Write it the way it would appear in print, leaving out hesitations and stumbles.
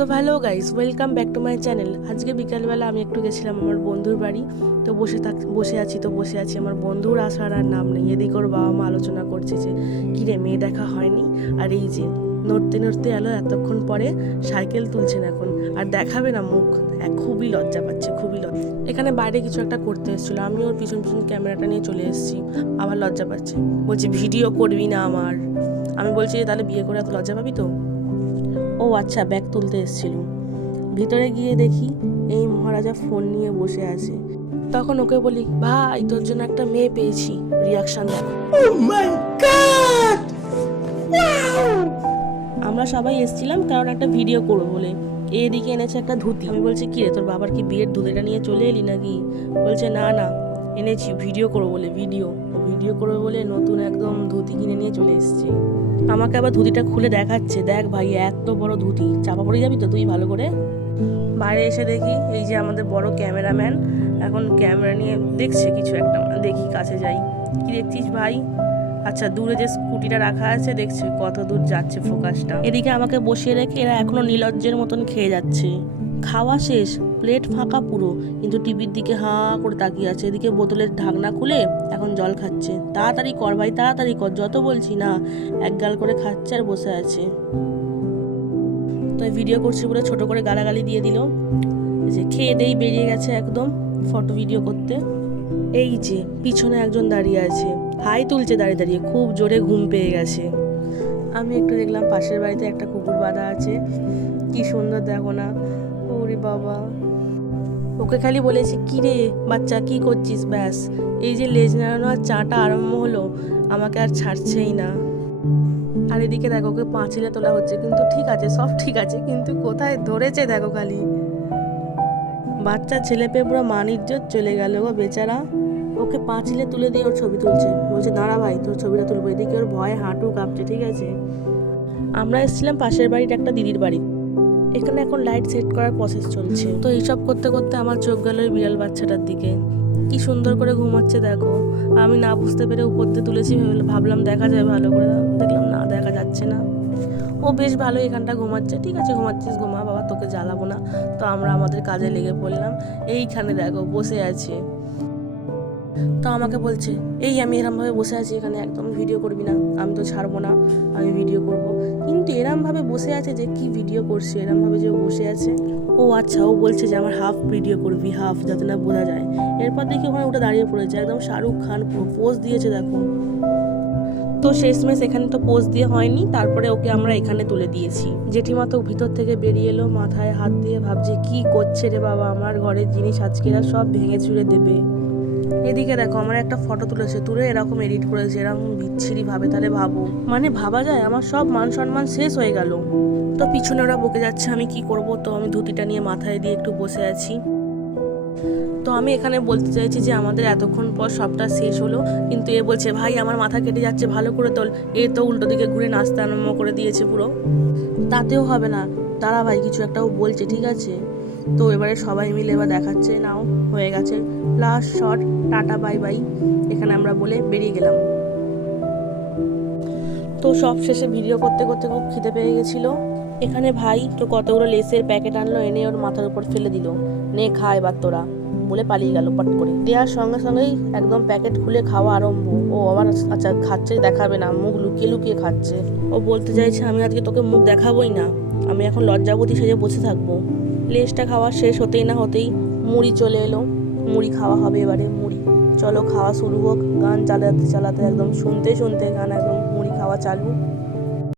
So hello guys, welcome back to my channel. আজকে বিকালবেলা আমি একটু গেছিলাম আমার বন্ধুর বাড়ি। তো বসে আছি আমার বন্ধুর আসার আর নাম নেই। এদিকে ওর বাবা মা আলোচনা করছে যে কিরে মেয়ে দেখা হয়নি, আর এই যে নড়তে নড়তে এলো এতক্ষণ পরে, সাইকেল তুলছেন এখন, আর দেখাবে না মুখ। খুবই লজ্জা পাচ্ছে, খুবই লজ্জা। এখানে বাইরে কিছু একটা করতে এসেছিলো, আমি ওর পিছন পিছন ক্যামেরাটা নিয়ে চলে এসেছি। আবার লজ্জা পাচ্ছে, বলছে ভিডিও করবি না আমার। আমি বলছি তাহলে বিয়ে করে এত লজ্জা পাবি তো? ও আচ্ছা, ব্যাগ তুলতে এসেছিল। ভিতরে গিয়ে দেখি এই মহারাজা ফোন নিয়ে বসে আছে। তখন ওকে বলি, ভাই তোর জন্য একটা মেয়ে পেয়েছি, রিয়াকশন দেখো। আমরা সবাই এসেছিলাম কারণ একটা ভিডিও করবো বলে। এদিকে এনেছে একটা ধুতি। আমি বলছি কি রে, তোর বাবার কি বিয়ের ধুতিটা নিয়ে চলে এলি নাকি? বলছে না না, এনেছি ভিডিও করবো বলে। ভিডিও করবো বলে নতুন একদম ধুতি কিনে নিয়ে চলে এসেছি। আমাকে আবার ধুতিটা খুলে দেখাচ্ছে, দেখ ভাই এত বড় ধুতি, চাপা পড়ে যাবি তো তুই ভালো করে। বাইরে এসে দেখি এই যে আমাদের বড় ক্যামেরাম্যান এখন ক্যামেরা নিয়ে দেখছে কিছু একটা। দেখি কাছে যাই, কি দেখছিস ভাই? আচ্ছা, দূরে যে স্কুটিটা রাখা আছে দেখছে কত দূর যাচ্ছে ফোকাসটা। এদিকে আমাকে বসিয়ে রেখে এরা এখনো নির্লজ্জের মতন খেয়ে যাচ্ছে। খাওয়া শেষ, প্লেট ফাঁকা পুরো, কিন্তু টিভির দিকে হাঁ করে তাকিয়ে আছে। এদিকে বোতলের ঢাকনা খুলে এখন জল খাচ্ছে। তাড়াতাড়ি কর ভাই, তাড়াতাড়ি কর, যত বলছি না। এক গাল করে খাচ্ছে আর বসে আছে। তো ভিডিও করছি বলে ছোট করে গালাগালি দিয়ে দিল। যে খেয়ে দেই বেরিয়ে গেছে একদম ফটো ভিডিও করতে। এই যে পিছনে একজন দাঁড়িয়ে আছে, হাই তুলছে দাঁড়িয়ে দাঁড়িয়ে, খুব জোরে ঘুম পেয়ে গেছে। আমি একটু দেখলাম পাশের বাড়িতে একটা কুকুর বাঁধা আছে, কি সুন্দর দেখো না। ওরে বাবা, ওকে খালি বলেছি কি রে বাচ্চা কি করছিস, ব্যাস এই যে লেজ নাড়ানো আর চাটা আরম্ভ হলো, আমাকে আর ছাড়ছেই না। আর এদিকে দেখো ওকে পাঁচিলে তোলা হচ্ছে, কিন্তু ঠিক আছে, সব ঠিক আছে, কিন্তু কোথায় ধরেছে দেখো খালি। বাচ্চা ছেলে পেয়ে পুরো মান ইজ্জত চলে গেল গো বেচারা। ওকে পাঁচিলে তুলে দিয়ে ওর ছবি তুলছে, বলছে দাঁড়া ভাই তোর ছবিটা তুলবো। এদিকে ওর ভয়ে হাঁটু কাঁপছে। ঠিক আছে, আমরা এসেছিলাম পাশের বাড়ির একটা দিদির বাড়ি। এখানে এখন লাইট সেট করার প্রসেস চলছে। তো এইসব করতে করতে আমার চোখ গেল ওই বিড়াল বাচ্চাটার দিকে। কি সুন্দর করে ঘুমাচ্ছে দেখো। আমি না বুঝতে পেরে উপর দিয়ে তুলেছি, ভাবলাম দেখা যায় ভালো করে, দেখলাম না, দেখা যাচ্ছে না। ও বেশ ভালো এখানটা ঘুমাচ্ছে। ঠিক আছে, ঘুমাচ্ছিস ঘুমা বাবা, তোকে জ্বালাবো না। তো আমরা আমাদের কাজে লেগে পড়লাম। এইখানে দেখো বসে আছে। তো আমাকে বলছে এই আমি এরমভাবে বসে আছি এখানে, একদম ভিডিও করবি না। আমি তো ছাড়বো না, আমি ভিডিও করব। কিন্তু এরমভাবে বসে আছে যে কি ভিডিও করছে, এরমভাবে যে বসে আছে। ও আচ্ছা, ও বলছে যে আমার হাফ ভিডিও করবি, হাফ, যাতে না বোঝা যায়। এরপর দেখি ওখানে ওটা দাঁড়িয়ে পড়েছে, একদম শাহরুখ খান পোজ দিয়েছে দেখো। তো শেষমেশ এখানে তো পোজ দিয়ে হয়নি, তারপরে ওকে আমরা এখানে তুলে দিয়েছি। জেঠিমা তো ভিতর থেকে বেরিয়ে এলো, মাথায় হাত দিয়ে ভাবছে কি করছে রে বাবা, আমার ঘরের জিনিস আজকেরা সব ভেঙে চুরে দেবে। এদিকে দেখো আমার একটা ফটো তুলেছে, তুলে এরকম এডিট করেছে, এরকম বিচ্ছিরি ভাবে, তাহলে ভাবো, মানে ভাবা যায় আমার সব মান সম্মান শেষ হয়ে গেল। তো পিছনে ওরা বকে যাচ্ছে, আমি কি করব। তো আমি ধুতিটা নিয়ে মাথায় দিয়ে একটু বসে আছি। তো আমি এখানে বলতে চাইছি যে আমাদের এতক্ষণ পর সবটা শেষ হলো, কিন্তু এ বলছে ভাই আমার মাথা কেটে যাচ্ছে, ভালো করে তোল। এ তো উল্টো দিকে ঘুরে নাচতে আরম্ভ করে দিয়েছে পুরো। তাতেও হবে না, দাঁড়া ভাই কিছু একটা ও বলছে। ঠিক আছে, তো এবারে সবাই মিলে এবার দেখাচ্ছে, নাও হয়ে গেছে last shot, tata bye bye, এখানে আমরা বলে বেরিয়ে গেলাম। তো সব শেষে ভিডিও করতে করতে খুব খিদে পেয়ে গেছিলো। এখানে ভাই তো কতগুলো লেসের প্যাকেট আনলো, এনে ওর মাথার উপর ফেলে দিল, নে খা এবার তোরা, বলে পালিয়ে গেল পট করে। দেওয়ার সঙ্গে সঙ্গেই একদম প্যাকেট খুলে খাওয়া আরম্ভ। ও আবার আচ্ছা খাচ্ছে, দেখাবে না, মুখ লুকিয়ে লুকিয়ে খাচ্ছে। ও বলতে চাইছে আমি আজকে তোকে মুখ দেখাবোই না, আমি এখন লজ্জাবতী সেজে বসে থাকবো। লেসটা খাওয়া শেষ হতেই না হতেই মুড়ি চলে এলো, মুড়ি খাওয়া হবে এবারে। মুড়ি, চলো খাওয়া শুরু হোক। গান চালাতে চালাতে একদম শুনতে শুনতে গান, একদম মুড়ি খাওয়া চালু।